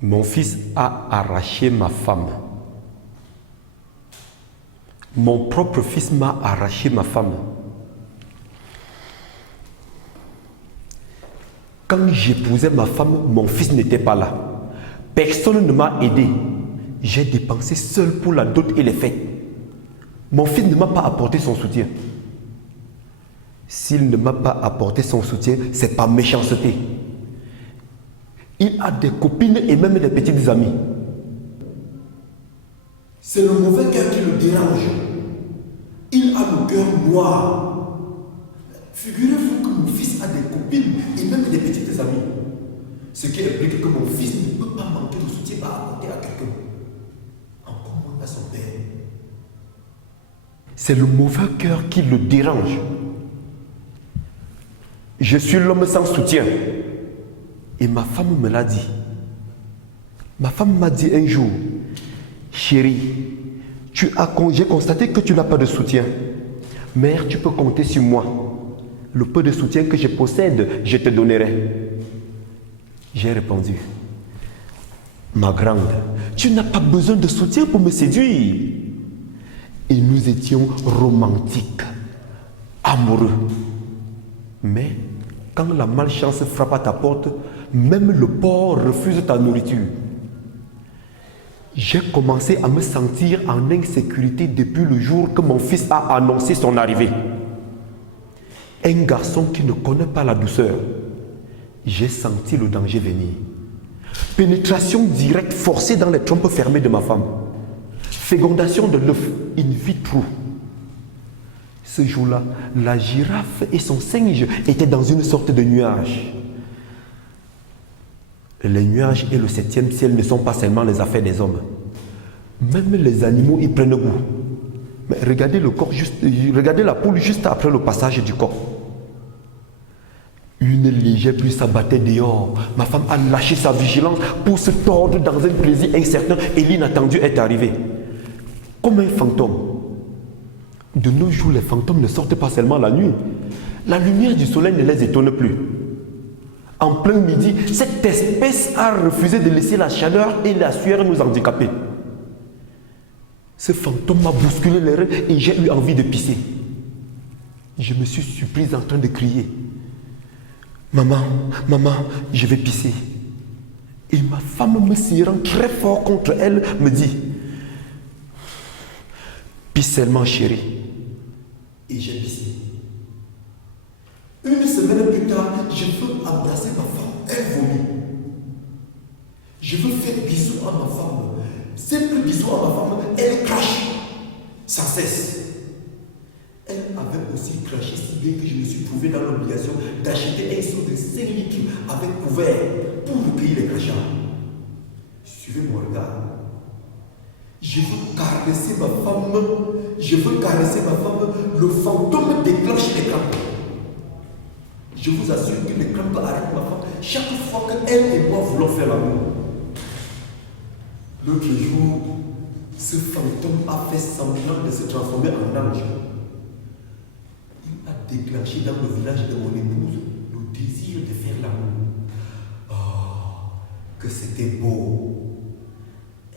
Mon fils a arraché ma femme. Mon propre fils m'a arraché ma femme. Quand j'épousais ma femme, mon fils n'était pas là. Personne ne m'a aidé. J'ai dépensé seul pour la dot et les fêtes. Mon fils ne m'a pas apporté son soutien. S'il ne m'a pas apporté son soutien, c'est par méchanceté. Il a des copines et même des petites amies. C'est le mauvais cœur qui le dérange. Il a le cœur noir. Figurez-vous que mon fils a des copines et même des petites amies. Ce qui implique que mon fils ne peut pas manquer de soutien à apporter à quelqu'un. Encore moins à son père. C'est le mauvais cœur qui le dérange. Je suis l'homme sans soutien. Et ma femme me l'a dit. Ma femme m'a dit un jour, chérie, j'ai constaté que tu n'as pas de soutien. Mère, tu peux compter sur moi. Le peu de soutien que je possède, je te donnerai. J'ai répondu, ma grande, tu n'as pas besoin de soutien pour me séduire. Et nous étions romantiques, amoureux. Mais quand la malchance frappe à ta porte, même le porc refuse ta nourriture. J'ai commencé à me sentir en insécurité depuis le jour que mon fils a annoncé son arrivée. Un garçon qui ne connaît pas la douceur. J'ai senti le danger venir. Pénétration directe forcée dans les trompes fermées de ma femme. Fécondation de l'œuf in vitro. Ce jour-là, la girafe et son singe étaient dans une sorte de nuage. Les nuages et le 7e ciel ne sont pas seulement les affaires des hommes. Même les animaux y prennent goût. Mais regardez regardez la poule juste après le passage du corps. Une légère pluie s'abattait dehors. Ma femme a lâché sa vigilance pour se tordre dans un plaisir incertain et l'inattendu est arrivé. Comme un fantôme. De nos jours, les fantômes ne sortent pas seulement la nuit. La lumière du soleil ne les étonne plus. En plein midi, cette espèce a refusé de laisser la chaleur et la sueur nous handicaper. Ce fantôme m'a bousculé les reins et j'ai eu envie de pisser. Je me suis surprise en train de crier. Maman, maman, je vais pisser. Et ma femme me serrant très fort contre elle me dit, pisse seulement chérie. Et j'ai pissé. Une semaine plus tard, je veux embrasser ma femme. Elle vomit. Je veux faire bisous à ma femme. Simple bisous à ma femme, elle crache sans cesse. Elle avait aussi craché si bien que je me suis trouvé dans l'obligation d'acheter un seau de 5 litres avec couvert pour recueillir les crachats. Suivez mon regard. Je veux caresser ma femme. Je veux caresser ma femme. Le fantôme déclenche les crampes. Je vous assure que les crampes arrêtent ma femme chaque fois qu'elle et moi voulons faire l'amour. L'autre jour, ce fantôme a fait semblant de se transformer en ange. Il a déclenché dans le village de mon épouse le désir de faire l'amour. Oh, que c'était beau!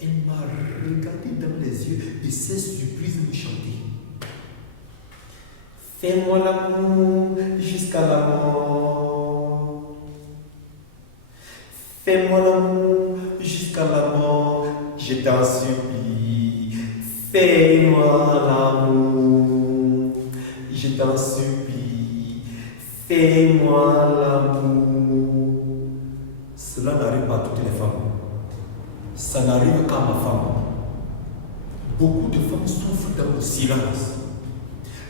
Elle m'a regardé dans les yeux et s'est surprise de me chanter. Fais-moi l'amour jusqu'à la mort. Fais-moi l'amour jusqu'à la mort. Je t'en supplie. Fais-moi l'amour. Je t'en supplie. Fais-moi l'amour. Cela n'arrive pas à toutes les femmes. Ça n'arrive qu'à ma femme. Beaucoup de femmes souffrent dans le silence.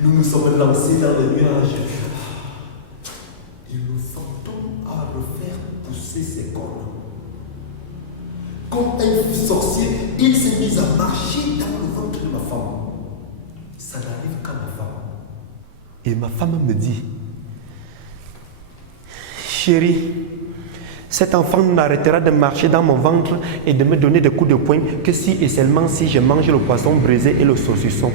Nous nous sommes lancés dans les nuages. Et le fantôme a refait pousser ses cornes. Comme un fou sorcier, il s'est mis à marcher dans le ventre de ma femme. Ça n'arrive qu'à ma femme. Et ma femme me dit, chérie, cet enfant n'arrêtera de marcher dans mon ventre et de me donner des coups de poing que si et seulement si je mange le poisson braisé et le saucisson.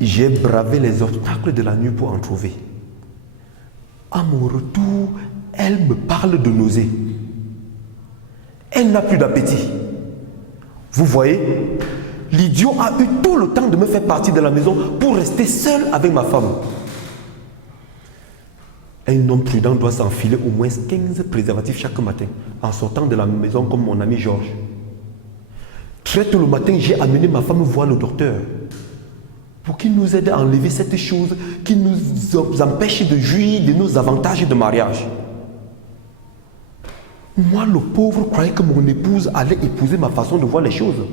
J'ai bravé les obstacles de la nuit pour en trouver. À mon retour, elle me parle de nausées. Elle n'a plus d'appétit. Vous voyez, l'idiot a eu tout le temps de me faire partir de la maison pour rester seul avec ma femme. Un homme prudent doit s'enfiler au moins 15 préservatifs chaque matin en sortant de la maison comme mon ami Georges. Très tôt le matin, j'ai amené ma femme voir le docteur pour qu'il nous aide à enlever cette chose qui nous empêche de jouir de nos avantages de mariage. Moi, le pauvre, croyais que mon épouse allait épouser ma façon de voir les choses.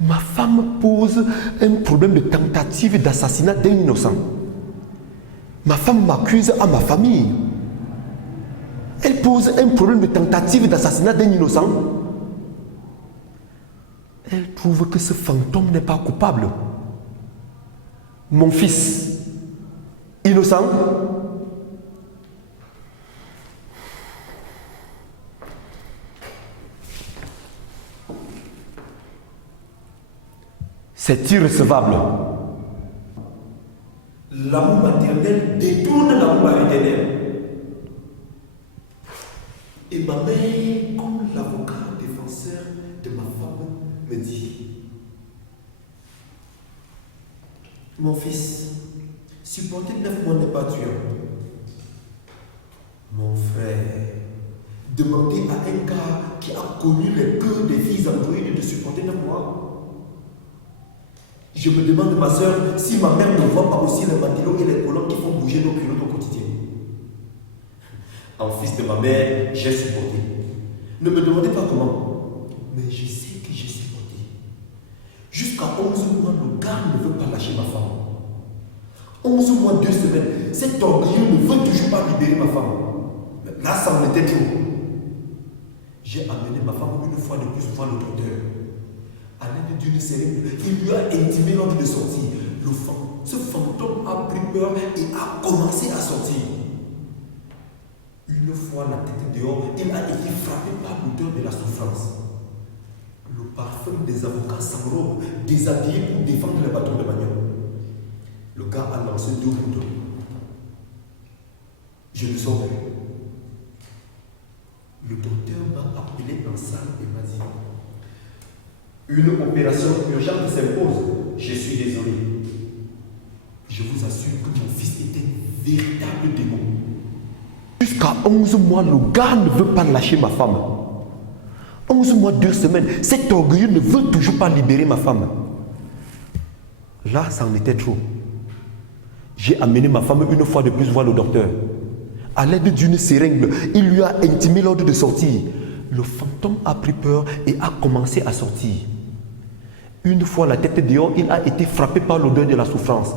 Ma femme pose un problème de tentative d'assassinat d'un innocent. Ma femme m'accuse à ma famille. Elle pose un problème de tentative d'assassinat d'un innocent. Elle trouve que ce fantôme n'est pas coupable. Mon fils, innocent, c'est irrecevable. L'amour maternel détourne l'amour maternel. Et ma mère, comme l'avocat défenseur de ma femme, me dit: mon fils, supporter 9 mois n'est pas dur. Mon frère, demander à un gars qui a connu les cœurs des filles androïdes de supporter 9 mois. Je me demande, ma soeur, si ma mère ne voit pas aussi les matelot et les colons qui font bouger nos culottes au quotidien. En fils de ma mère, j'ai supporté. Ne me demandez pas comment, mais je sais que j'ai supporté. Jusqu'à 11 mois, le gars ne veut pas lâcher ma femme. 11 mois, 2 semaines, cet orgueilleux ne veut toujours pas libérer ma femme. Mais là, ça en était trop. J'ai amené ma femme une fois de plus voir le docteur. À l'aide d'une seringue, il lui a intimé l'ordre de sortir. Ce fantôme a pris peur et a commencé à sortir. Une fois la tête dehors, il a été frappé par l'odeur de la souffrance. Le parfum des avocats s'enrobe, déshabillés pour défendre les bâtons de manioc. Le gars a lancé 2 couteaux. Je ne sors plus. Le docteur m'a appelé en salle et m'a dit: une opération urgente s'impose. Je suis désolé. Je vous assure que mon fils était un véritable démon. Jusqu'à 11 mois, le gars ne veut pas lâcher ma femme. 11 mois, 2 semaines, cet orgueilleux ne veut toujours pas libérer ma femme. Là, ça en était trop. J'ai amené ma femme une fois de plus voir le docteur. À l'aide d'une seringue, il lui a intimé l'ordre de sortir. Le fantôme a pris peur et a commencé à sortir. Une fois la tête dehors, il a été frappé par l'odeur de la souffrance.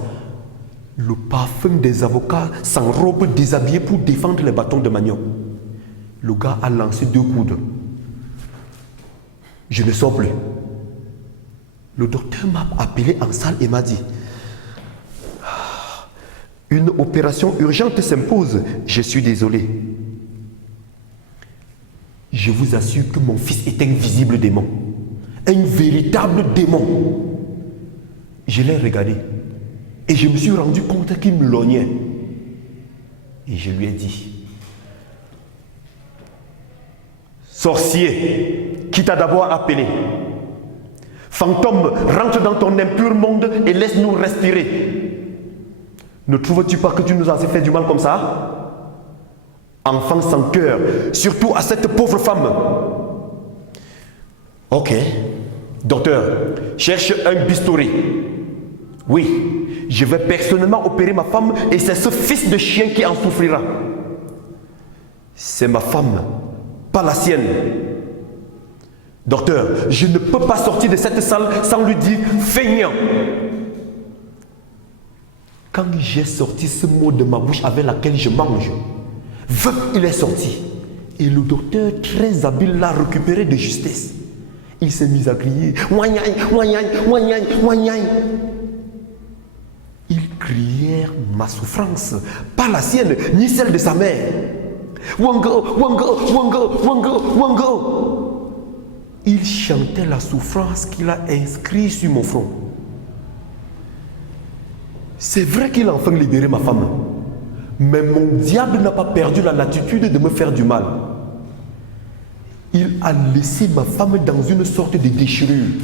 Le parfum des avocats s'enrobe déshabillé pour défendre les bâtons de manioc. Le gars a lancé 2 coudes. Je ne sors plus. Le docteur m'a appelé en salle et m'a dit: une opération urgente s'impose. Je suis désolé. Je vous assure que mon fils est un visible démon. Un véritable démon. Je l'ai regardé et je me suis rendu compte qu'il me lognait. Et je lui ai dit: sorcier, qui t'a d'abord appelé? Fantôme, rentre dans ton impur monde et laisse-nous respirer. Ne trouves-tu pas que tu nous as fait du mal comme ça? Enfant sans cœur, surtout à cette pauvre femme. Ok, docteur, cherche un bistouri. Oui, je vais personnellement opérer ma femme et c'est ce fils de chien qui en souffrira. C'est ma femme, pas la sienne. Docteur, je ne peux pas sortir de cette salle sans lui dire feignant. Quand j'ai sorti ce mot de ma bouche avec laquelle je mange, il est sorti. Et le docteur, très habile, l'a récupéré de justesse. Il s'est mis à crier. Ouagnai, ouagnai, ouagnai, ouagnai. Il criait ma souffrance, pas la sienne, ni celle de sa mère. Wango, wango, wango, wango, wango. Il chantait la souffrance qu'il a inscrite sur mon front. C'est vrai qu'il a enfin libéré ma femme. Mais mon diable n'a pas perdu la latitude de me faire du mal. Il a laissé ma femme dans une sorte de déchirure.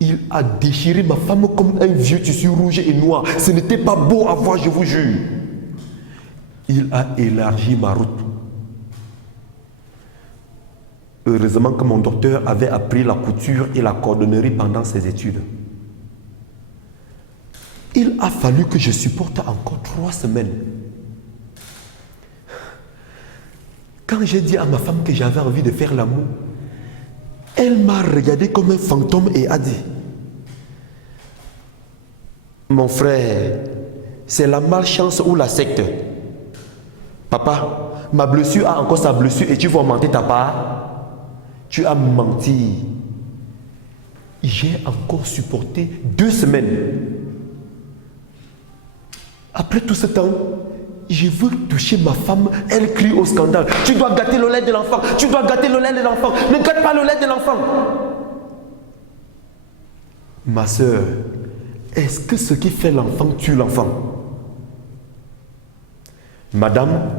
Il a déchiré ma femme comme un vieux tissu rouge et noir. Ce n'était pas beau à voir, je vous jure. Il a élargi ma route. Heureusement que mon docteur avait appris la couture et la cordonnerie pendant ses études. Il a fallu que je supporte encore 3 semaines. Quand j'ai dit à ma femme que j'avais envie de faire l'amour, elle m'a regardé comme un fantôme et a dit: mon frère, c'est la malchance ou la secte. Papa, ma blessure a encore sa blessure et tu vas augmenter ta part. Tu as menti. J'ai encore supporté 2 semaines. Après tout ce temps, je veux toucher ma femme. Elle crie au scandale: tu dois gâter le lait de l'enfant. Tu dois gâter le lait de l'enfant. Ne gâte pas le lait de l'enfant. Ma soeur, est-ce que ce qui fait l'enfant tue l'enfant? Madame,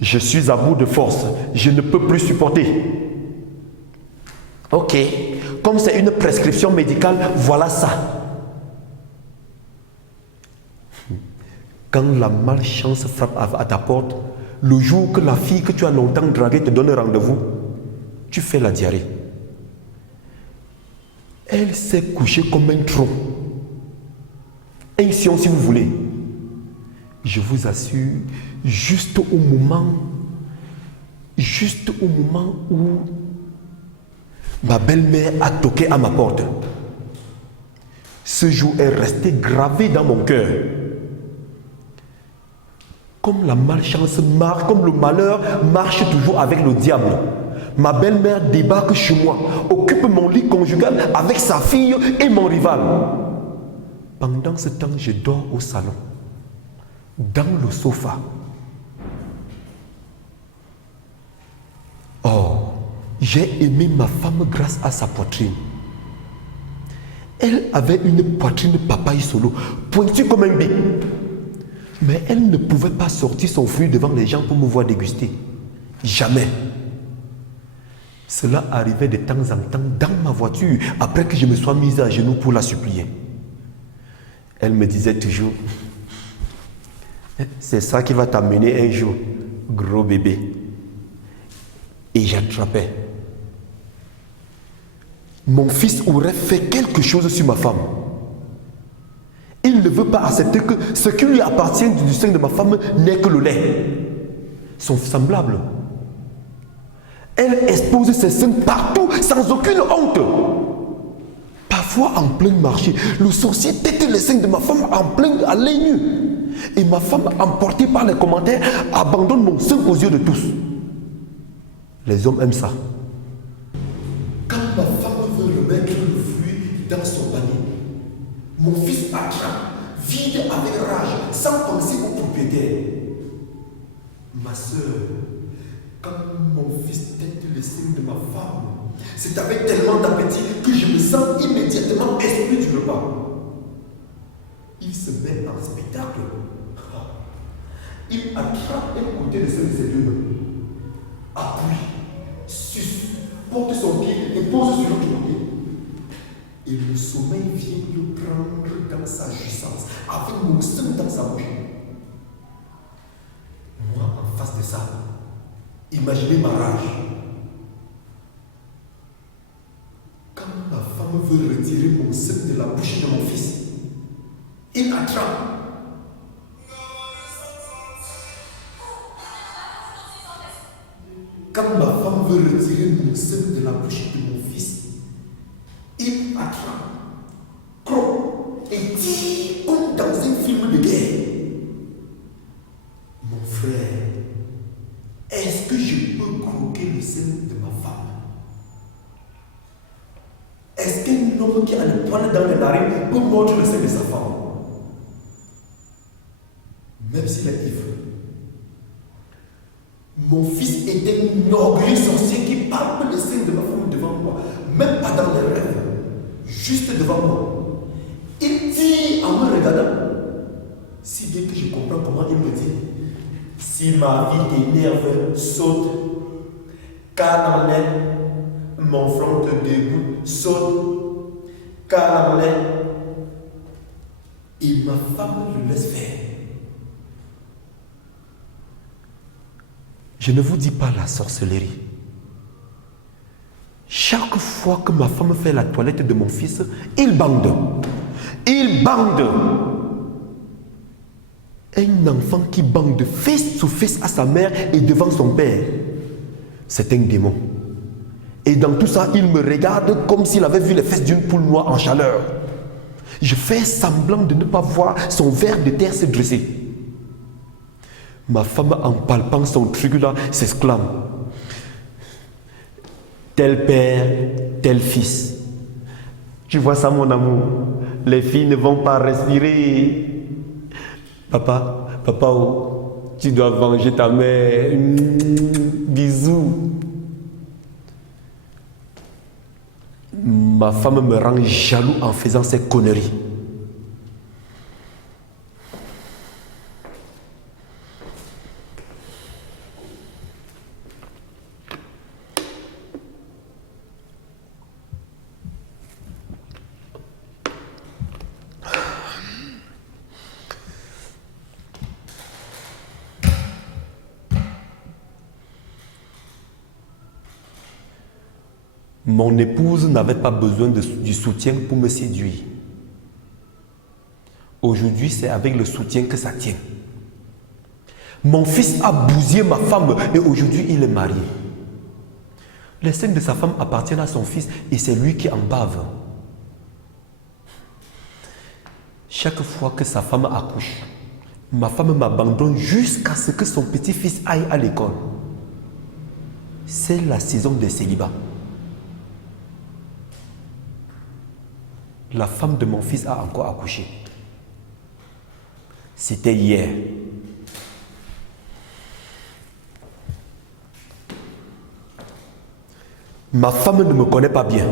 je suis à bout de force. Je ne peux plus supporter. Ok, comme c'est une prescription médicale, voilà ça. Quand la malchance frappe à ta porte, le jour que la fille que tu as longtemps draguée te donne rendez-vous, tu fais la diarrhée. Elle s'est couchée comme un tronc. Un sion si vous voulez. Je vous assure, juste au moment où ma belle-mère a toqué à ma porte, ce jour est resté gravé dans mon cœur. Comme la malchance marche, comme le malheur marche toujours avec le diable. Ma belle-mère débarque chez moi, occupe mon lit conjugal avec sa fille et mon rival. Pendant ce temps, je dors au salon, dans le sofa. Or, j'ai aimé ma femme grâce à sa poitrine. Elle avait une poitrine papaye solo, pointue comme un bic. Mais elle ne pouvait pas sortir son fruit devant les gens pour me voir déguster. Jamais. Cela arrivait de temps en temps dans ma voiture, après que je me sois mise à genoux pour la supplier. Elle me disait toujours: c'est ça qui va t'amener un jour, gros bébé. Et j'attrapais. Mon fils aurait fait quelque chose sur ma femme. Il ne veut pas accepter que ce qui lui appartient du sein de ma femme n'est que le lait. Son semblable. Elle expose ses seins partout sans aucune honte. Parfois en plein marché, le sorcier tête les seins de ma femme en plein à l'œil nu. Et ma femme, emportée par les commentaires, abandonne mon sein aux yeux de tous. Les hommes aiment ça. Quand ma femme veut remettre le fruit dans son panier, mon fils attrape, vide avec rage, sans penser au propriétaire. Ma soeur, quand mon fils tête le sein de ma femme, c'est avec tellement d'appétit que je me sens immédiatement exclu du repas. Il se met en spectacle. Il attrape un côté de sein de ses 2 mains, appuie, suce, porte son pied et pose sur l'autre côté. Et le sommeil vient le prendre dans sa jouissance, avec mon sein dans sa bouche. Moi, en face de ça, imaginez ma rage. Quand ma femme veut retirer mon sein de la bouche de mon fils, il attrape. Quand ma femme veut retirer mon sein de la bouche de mon fils, il attrape, croque et tire comme dans un film de guerre. Mon frère, est-ce que je peux croquer le sein de ma femme? Est-ce qu'un homme qui a le poil dans les narines peut mordre le sein de sa femme? Même s'il est ivre. Mon fils est un orgueilleux sorcier qui palpe le sein de ma femme devant moi, même pas dans les rêves, juste devant moi. Il tire en me regardant, si bien que je comprends comment il me dit: si ma vie t'énerve, saute. Canalais, mon front te dégoûte, saute. Canalais. Et ma femme le laisse faire. Je ne vous dis pas la sorcellerie. Chaque fois que ma femme fait la toilette de mon fils, il bande. Il bande. Un enfant qui bande face to face à sa mère et devant son père, c'est un démon. Et dans tout ça, il me regarde comme s'il avait vu les fesses d'une poule noire en chaleur. Je fais semblant de ne pas voir son ver de terre se dresser. Ma femme, en palpant son truc là, s'exclame: tel père, tel fils. Tu vois ça, mon amour? Les filles ne vont pas respirer. Papa, oh, tu dois venger ta mère. Bisous. Ma femme me rend jaloux en faisant ces conneries. Mon épouse n'avait pas besoin du soutien pour me séduire. Aujourd'hui, c'est avec le soutien que ça tient. Mon fils a bousillé ma femme et aujourd'hui, il est marié. Les seins de sa femme appartiennent à son fils et c'est lui qui en bave. Chaque fois que sa femme accouche, ma femme m'abandonne jusqu'à ce que son petit-fils aille à l'école. C'est la saison des célibats. La femme de mon fils a encore accouché. C'était hier. Ma femme ne me connaît pas bien.